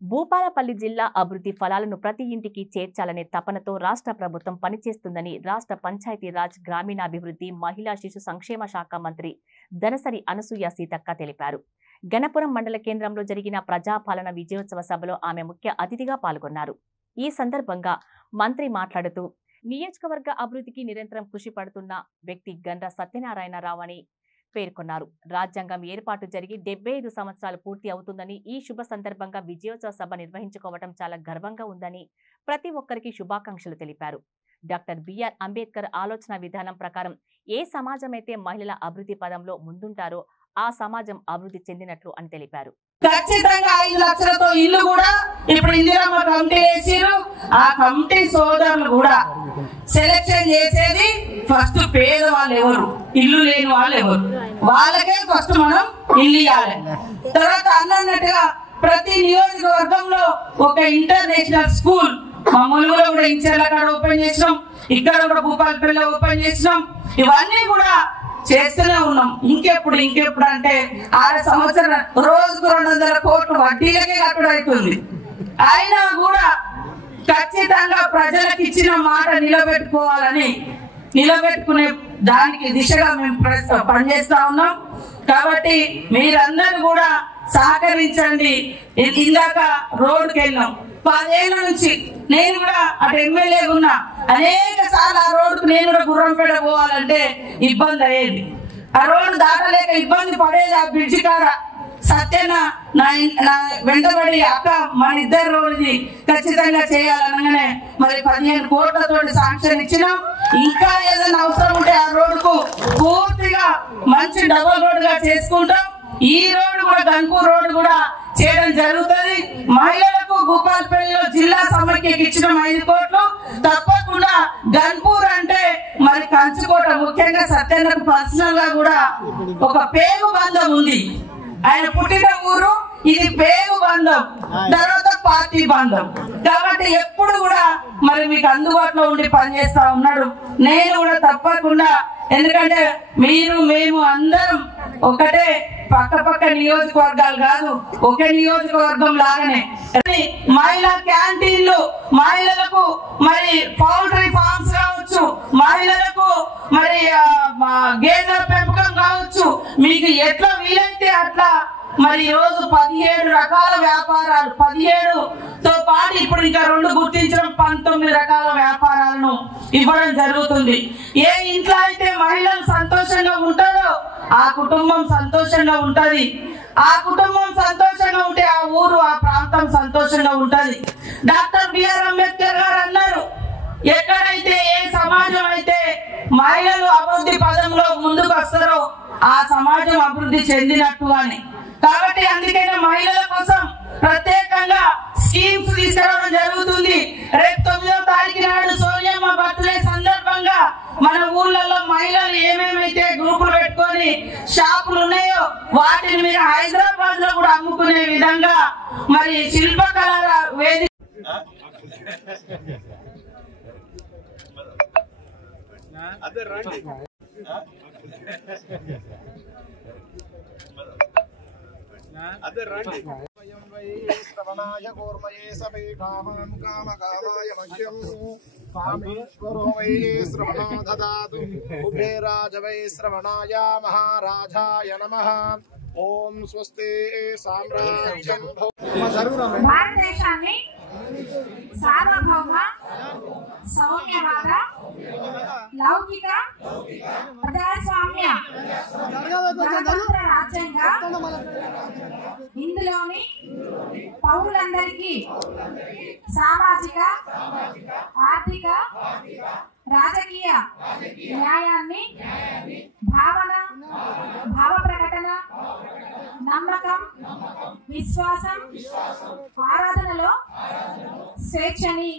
భూపాలపల్లి జిల్లా అభివృద్ధి ఫలాలను ప్రతి ఇంటికి చేర్చాలనే తపనతో రాష్ట్ర ప్రభుత్వం పనిచేస్తుందని రాష్ట్ర పంచాయతీరాజ్ గ్రామీణాభివృద్ధి మహిళా శిశు సంక్షేమ శాఖ మంత్రి దనసరి అనసూయ సీతక్క తెలిపారు. గణపురం మండల కేంద్రంలో జరిగిన ప్రజాపాలన విజయోత్సవ సభలో ఆమె ముఖ్య అతిథిగా పాల్గొన్నారు. ఈ సందర్భంగా మంత్రి మాట్లాడుతూ నియోజకవర్గ అభివృద్ధికి నిరంతరం కృషి పడుతున్న వ్యక్తి గండ్ర సత్యనారాయణరావు అని పేర్కొన్నారు. రాజ్యాంగం ఏర్పాటు జరిగి 75 సంవత్సరాలు పూర్తి అవుతుందని, ఈ శుభ సందర్భంగా విజయోత్సవ సభ నిర్వహించుకోవడం చాలా గర్వంగా ఉందని ప్రతి ఒక్కరికి శుభాకాంక్షలు తెలిపారు. డాక్టర్ బిఆర్ అంబేద్కర్ ఆలోచన విధానం ప్రకారం ఏ సమాజమైతే మహిళల అభివృద్ధి పదంలో ముందుంటారో ఆ సమాజం అభివృద్ధి చెందినట్లు అని తెలిపారు. ఖచ్చితంగా 5 లక్షలతో ఇల్లు కూడా ఇప్పుడు ఇందిరమ్మ కమిటీ వేసిరు. ఆ కమిటీ సోదరులు కూడా సెలెక్షన్ చేసేది ఫస్ట్ పేదవాళ్ళు ఎవరు, ఇల్లు లేని వాళ్ళు ఎవరు, వాళ్ళకే ఫస్ట్ మనం ఇల్లు ఇవ్వాలి. తర్వాత అన్నట్టుగా ప్రతి నియోజకవర్గంలో ఒక ఇంటర్నేషనల్ స్కూల్ మా ములుగులో కూడా ఇంచర్ల కాడ ఓపెన్ చేసినాం, ఇక్కడ కూడా భూపాలపల్లిలో ఓపెన్ చేసినాం. ఇవన్నీ కూడా చేస్తూనే ఉన్నాం. ఇంకెప్పుడు అంటే 6 సంవత్సరాలు రోజుకు 200 కోట్లు వడ్డీలకే కట్టుడు అవుతుంది. అయినా కూడా ఖచ్చితంగా ప్రజలకు ఇచ్చిన మాట నిలబెట్టుకునే దానికి దిశగా మేము పనిచేస్తా ఉన్నాం. కాబట్టి మీరందరూ కూడా సహకరించండి. ఇందాక రోడ్డుకి వెళ్ళాం, 10 ఏళ్ల నుంచి నేను కూడా అటు ఎమ్మెల్యే ఉన్నా. అనేక సార్లు ఆ రోడ్డుకు నేను కూడా గుర్రంపేట పోవాలంటే ఇబ్బంది అయ్యేది. ఆ రోడ్డు దాటలేక ఇబ్బంది పడేది. ఆ బ్రిడ్జి కాడ సత్యన నా వెంటబడి అక్క మన ఇద్దరు రోడ్డుది ఖచ్చితంగా చేయాలనగానే మరి 15 కోట్లతో శాంక్షన్ ఇచ్చినాం. ఇంకా ఏదైనా అవసరం ఉంటే ఆ రోడ్డుకు పూర్తిగా మంచి డబుల్ రోడ్డుగా చేసుకుంటాం. ఈ రోడ్డు కూడా గన్పూర్ రోడ్డు కూడా చేయడం జరుగుతుంది. మహిళలకు భూపాలపల్లిలో జిల్లా సమైక్యకి ఇచ్చిన 5 కోట్లు. తప్పకుండా గన్పూర్ అంటే మరి కంచుకోట, ముఖ్యంగా సత్యన్నకు పర్సనల్ గా కూడా ఒక పేగు బంధం ఉంది. ఆయన పుట్టిన ఊరు, ఇది పేగు బంధం, తర్వాత పార్టీ బంధం. కాబట్టి ఎప్పుడు కూడా మరి మీకు అందుబాటులో ఉండి పనిచేస్తా ఉన్నాడు. నేను కూడా తప్పకుండా, ఎందుకంటే మేము అందరం ఒకటే, పక్క నియోజకవర్గాలు కాదు, ఒకే నియోజకవర్గం లాగానే. మహిళా క్యాంటీన్లు, మహిళలకు మరి పౌల్ట్రీ ఫార్మ్స్ కావచ్చు, మహిళలకు మరి గేదెల పెంపకం కావచ్చు, మీకు ఎట్లా వీలైతే అట్లా మరి రోజు 17 రకాల వ్యాపారాలు, 17తో పాటు ఇప్పుడు ఇంకా 2 గుర్తించడం, 19 రకాల వ్యాపారాలను ఇవ్వడం జరుగుతుంది. ఏ ఇంట్లో అయితే మహిళలు సంతోషంగా ఉంటారో ఆ కుటుంబం సంతోషంగా ఉంటది. ఆ కుటుంబం సంతోషంగా ఉంటే ఆ ఊరు, ఆ ప్రాంతం సంతోషంగా ఉంటది. డాక్టర్ బిఆర్ అంబేద్కర్ గారు అన్నారు, ఎక్కడైతే ఏ సమాజం అయితే మహిళలు అభివృద్ధి పదంలో ముందుకు వస్తారో ఆ సమాజం అభివృద్ధి చెందినట్టు అని. కాబట్టి అందుకనే మహిళల కోసం ప్రత్యేకంగా స్కీమ్స్ తీసుకురావడం జరుగుతుంది. రేపు 9వ తారీఖు నాడు సోనియమ్మ బర్త్డే సందర్భంగా మన ఊర్లలో మహిళలు ఏమేమైతే గ్రూపులు పెట్టుకొని షాపులు ఉన్నాయో వాటిని మీరు హైదరాబాద్ లో కూడా అమ్ముకునే విధంగా మరి శిల్పకళల వేదిక శ్రవణాయ కూర్మయే సభే కామాన్ కామకామాయ మహ్యం కామేశ్వరో వై శ్రవణో దదాతు కుబేరాజ వై శ్రవణాయ మహారాజాయ నమః. ఓం స్వస్తి సామ్రాజ్యం. భారతదేశాన్ని సార్వభౌమ సౌమ్యవాద లౌకిక ప్రజాస్వామ్య గణతంత్ర రాజ్యంగా ఇందులోని పౌరులందరికీ సామాజిక, ఆర్థిక, రాజకీయ న్యాయాన్ని భావ ప్రకటన, నమ్మకం, విశ్వాసం, ఆరాధనలో స్వేచ్ఛని